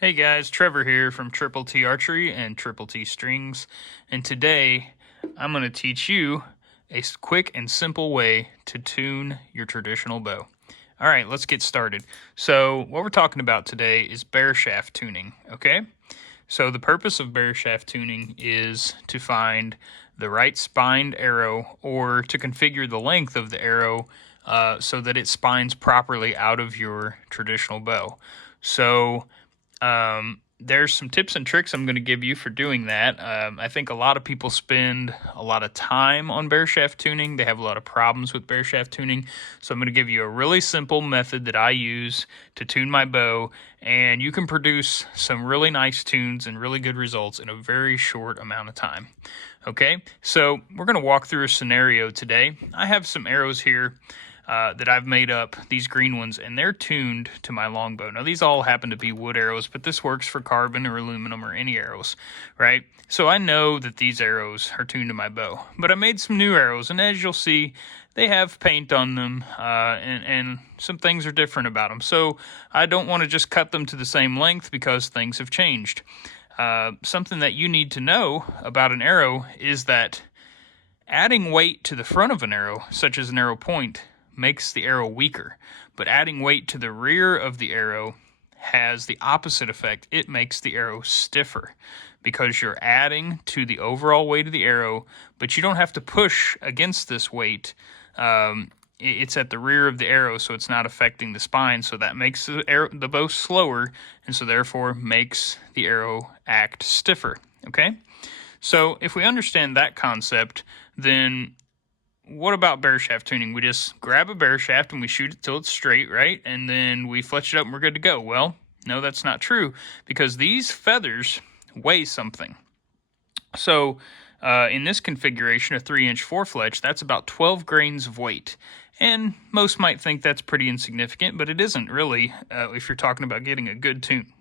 Hey guys, Trevor here from Triple T Archery and Triple T Strings, and today I'm going to teach you a quick and simple way to tune your traditional bow. Alright, let's get started. So what we're talking about today is bare-shaft tuning, okay? So the purpose of bare-shaft tuning is to find the right spined arrow, or to configure the length of the arrow so that it spines properly out of your traditional bow. So there's some tips and tricks I'm going to give you for doing that. I think a lot of people spend a lot of time on bare-shaft tuning. They have a lot of problems with bare-shaft tuning. So I'm going to give you a really simple method that I use to tune my bow, and you can produce some really nice tunes and really good results in a very short amount of time. Okay, so we're going to walk through a scenario today. I have some arrows here that I've made up, these green ones, and they're tuned to my longbow. Now, these all happen to be wood arrows, but this works for carbon or aluminum or any arrows, right? So I know that these arrows are tuned to my bow, but I made some new arrows, and as you'll see, they have paint on them, and some things are different about them. So I don't want to just cut them to the same length because things have changed. Something that you need to know about an arrow is that adding weight to the front of an arrow, such as an arrow point, makes the arrow weaker, but adding weight to the rear of the arrow has the opposite effect. It makes the arrow stiffer because you're adding to the overall weight of the arrow, but you don't have to push against this weight. It's at the rear of the arrow, so it's not affecting the spine, so that makes the bow slower, and so therefore makes the arrow act stiffer, okay? So if we understand that concept, then what about bare-shaft tuning? We just grab a bare-shaft and we shoot it till it's straight, right? And then we fletch it up and we're good to go. Well, no, that's not true, because these feathers weigh something. So in this configuration, a 3-inch 4-fletch, that's about 12 grains of weight. And most might think that's pretty insignificant, but it isn't really if you're talking about getting a good tune.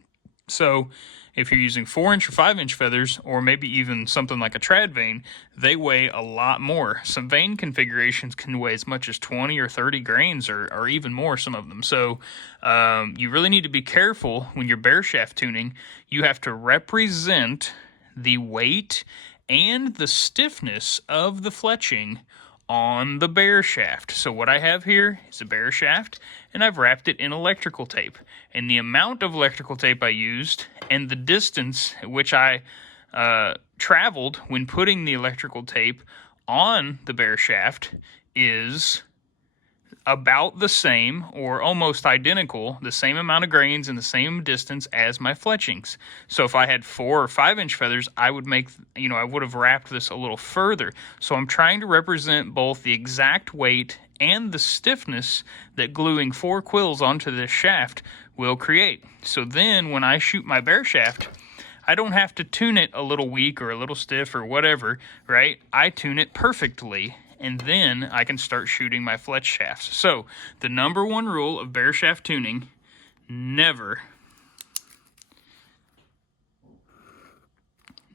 So if you're using 4-inch or 5-inch feathers, or maybe even something like a trad vane, they weigh a lot more. Some vane configurations can weigh as much as 20 or 30 grains, or even more, some of them. So you really need to be careful when you're bare-shaft tuning. You have to represent the weight and the stiffness of the fletching on the bare shaft. So what I have here is a bare shaft, and I've wrapped it in electrical tape. And the amount of electrical tape I used and the distance at which I traveled when putting the electrical tape on the bare shaft is about the same, or almost identical, the same amount of grains and the same distance as my fletchings. So if I had 4 or 5-inch feathers, I would I would have wrapped this a little further. So I'm trying to represent both the exact weight and the stiffness that gluing 4 quills onto this shaft will create. So then when I shoot my bare shaft, I don't have to tune it a little weak or a little stiff or whatever, right? I tune it perfectly, and then I can start shooting my fletch shafts. So the number one rule of bare-shaft tuning: never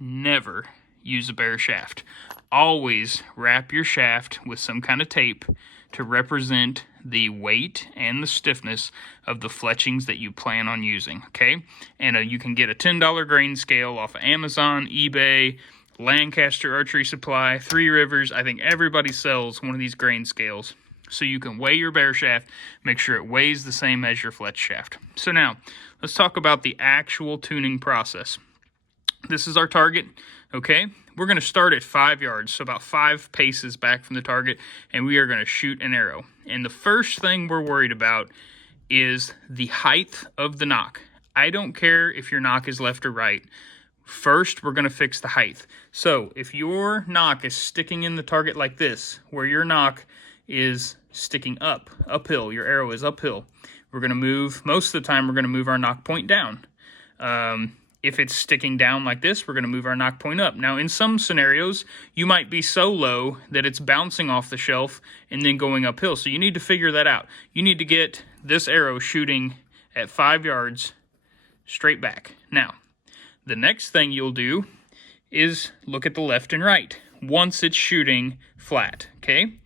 use a bare shaft. Always wrap your shaft with some kind of tape to represent the weight and the stiffness of the fletchings that you plan on using, okay? And you can get a $10 grain scale off of Amazon, eBay, Lancaster Archery Supply, Three Rivers. I think everybody sells one of these grain scales, so you can weigh your bare shaft, make sure it weighs the same as your fletch shaft. So now, let's talk about the actual tuning process. This is our target, okay? We're going to start at 5 yards, so about 5 paces back from the target, and we are going to shoot an arrow. And the first thing we're worried about is the height of the nock. I don't care if your nock is left or right. First, we're going to fix the height. So if your nock is sticking in the target like this, where your nock is sticking uphill, your arrow is uphill, we're going to move, most of the time we're going to move our nock point down. If it's sticking down like this, we're going to move our nock point up. Now, in some scenarios, you might be so low that it's bouncing off the shelf and then going uphill. So you need to figure that out. You need to get this arrow shooting at 5 yards straight back. Now, the next thing you'll do is look at the left and right once it's shooting flat, okay?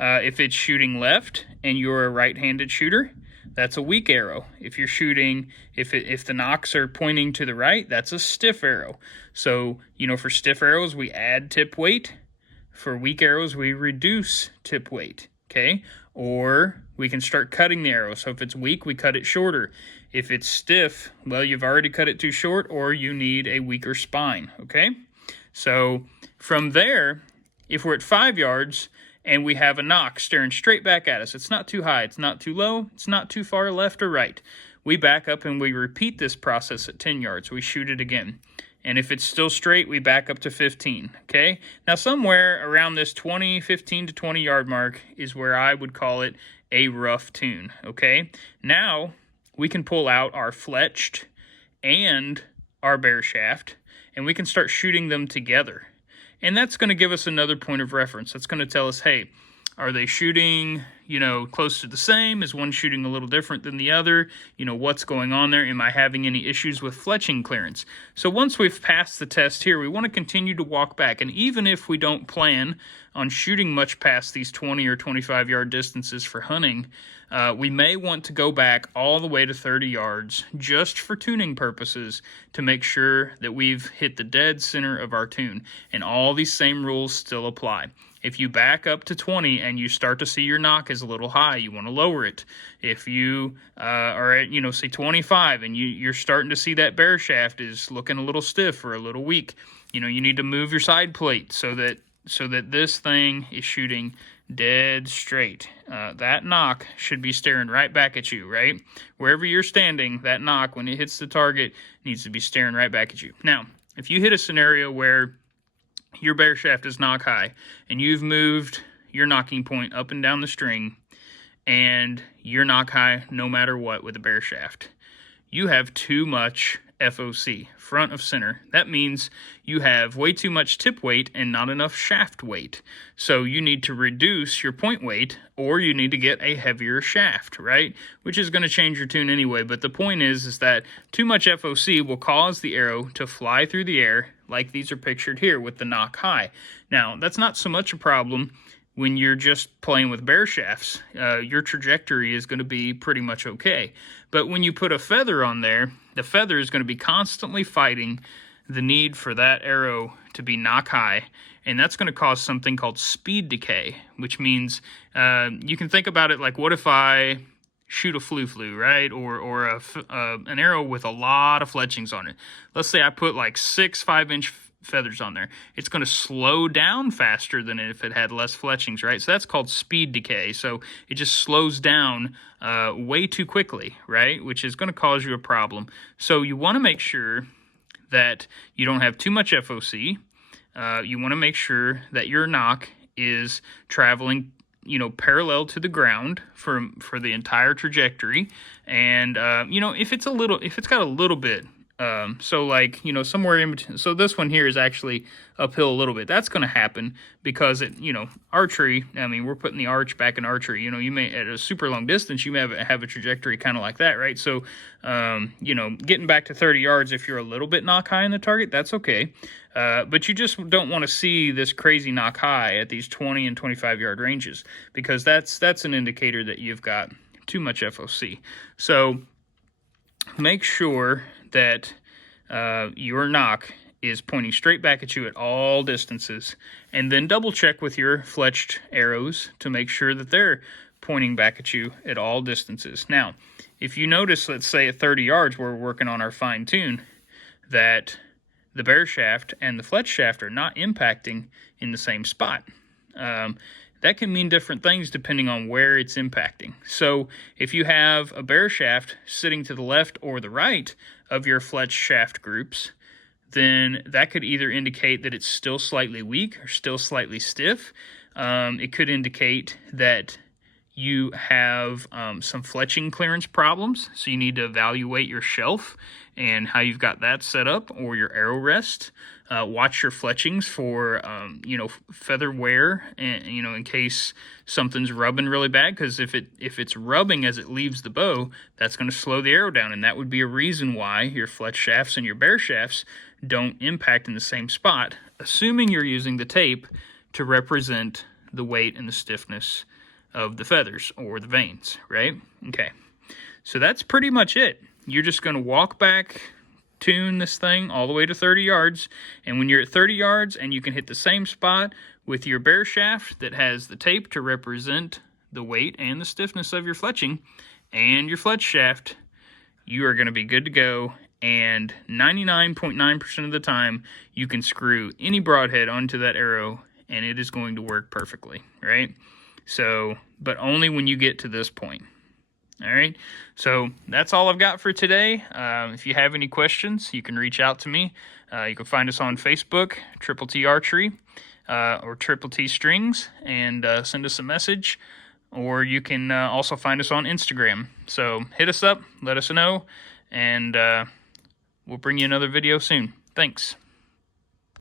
If it's shooting left and you're a right-handed shooter, that's a weak arrow. If you're shooting, if the nocks are pointing to the right, that's a stiff arrow. So, for stiff arrows, we add tip weight. For weak arrows, we reduce tip weight, okay? Or we can start cutting the arrow. So if it's weak, we cut it shorter. If it's stiff, well, you've already cut it too short, or you need a weaker spine, okay? So from there, if we're at 5 yards and we have a nock staring straight back at us, it's not too high, it's not too low, it's not too far left or right. We back up and we repeat this process at 10 yards. We shoot it again. And if it's still straight, we back up to 15, okay? Now, somewhere around this 15 to 20 yard mark is where I would call it a rough tune, okay? Now, we can pull out our fletched and our bare shaft, and we can start shooting them together. And that's going to give us another point of reference. That's going to tell us, hey, are they shooting, close to the same? Is one shooting a little different than the other? What's going on there? Am I having any issues with fletching clearance? So once we've passed the test here, we want to continue to walk back. And even if we don't plan on shooting much past these 20 or 25 yard distances for hunting, we may want to go back all the way to 30 yards just for tuning purposes to make sure that we've hit the dead center of our tune. And all these same rules still apply. If you back up to 20 and you start to see your nock is a little high, you want to lower it. If you are at, say 25 and you're starting to see that bare shaft is looking a little stiff or a little weak, you need to move your side plate so that this thing is shooting dead straight. That nock should be staring right back at you, right? Wherever you're standing, that nock, when it hits the target, needs to be staring right back at you. Now, if you hit a scenario where your bare shaft is nock high and you've moved your nocking point up and down the string and you're nock high no matter what with a bare shaft, you have too much FOC, front of center. That means you have way too much tip weight and not enough shaft weight. So you need to reduce your point weight, or you need to get a heavier shaft, right? Which is going to change your tune anyway. But the point is that too much FOC will cause the arrow to fly through the air like these are pictured here with the nock high. Now, that's not so much a problem when you're just playing with bare shafts. Your trajectory is going to be pretty much okay. But when you put a feather on there, the feather is going to be constantly fighting the need for that arrow to be nock high, and that's going to cause something called speed decay, which means you can think about it like, what if I shoot a flu, right? Or an arrow with a lot of fletchings on it. Let's say I put like 6 5-inch feathers on there. It's going to slow down faster than if it had less fletchings, right? So that's called speed decay. So it just slows down way too quickly, right? Which is going to cause you a problem. So you want to make sure that you don't have too much FOC. You want to make sure that your nock is traveling parallel to the ground for the entire trajectory. And if it's got a little bit, so like somewhere in between, so this one here is actually uphill a little bit. That's going to happen because archery, we're putting the arch back in archery. You may at a super long distance you may have a trajectory kind of like that, right? So getting back to 30 yards, if you're a little bit nock high in the target, that's okay. But you just don't want to see this crazy nock high at these 20 and 25 yard ranges, because that's an indicator that you've got too much FOC. So make sure that your nock is pointing straight back at you at all distances, and then double check with your fletched arrows to make sure that they're pointing back at you at all distances. Now, if you notice, let's say at 30 yards, we're working on our fine tune, that the bare shaft and the fletch shaft are not impacting in the same spot. That can mean different things depending on where it's impacting. So if you have a bare shaft sitting to the left or the right of your fletch shaft groups, then that could either indicate that it's still slightly weak or still slightly stiff. It could indicate that you have some fletching clearance problems, so you need to evaluate your shelf and how you've got that set up, or your arrow rest. Watch your fletchings for feather wear, and in case something's rubbing really bad, because if it's rubbing as it leaves the bow, that's going to slow the arrow down, and that would be a reason why your fletch shafts and your bare shafts don't impact in the same spot, assuming you're using the tape to represent the weight and the stiffness of the feathers or the vanes, right? Okay. So that's pretty much it. You're just going to walk back, tune this thing all the way to 30 yards, and when you're at 30 yards and you can hit the same spot with your bare shaft that has the tape to represent the weight and the stiffness of your fletching and your fletch shaft, you are going to be good to go. And 99.9% of the time, you can screw any broadhead onto that arrow and it is going to work perfectly, right? So, but only when you get to this point. All right, so that's all I've got for today. If you have any questions, you can reach out to me. You can find us on Facebook, Triple T Archery, or Triple T Strings, and send us a message. Or you can also find us on Instagram. So hit us up, let us know, and we'll bring you another video soon. Thanks.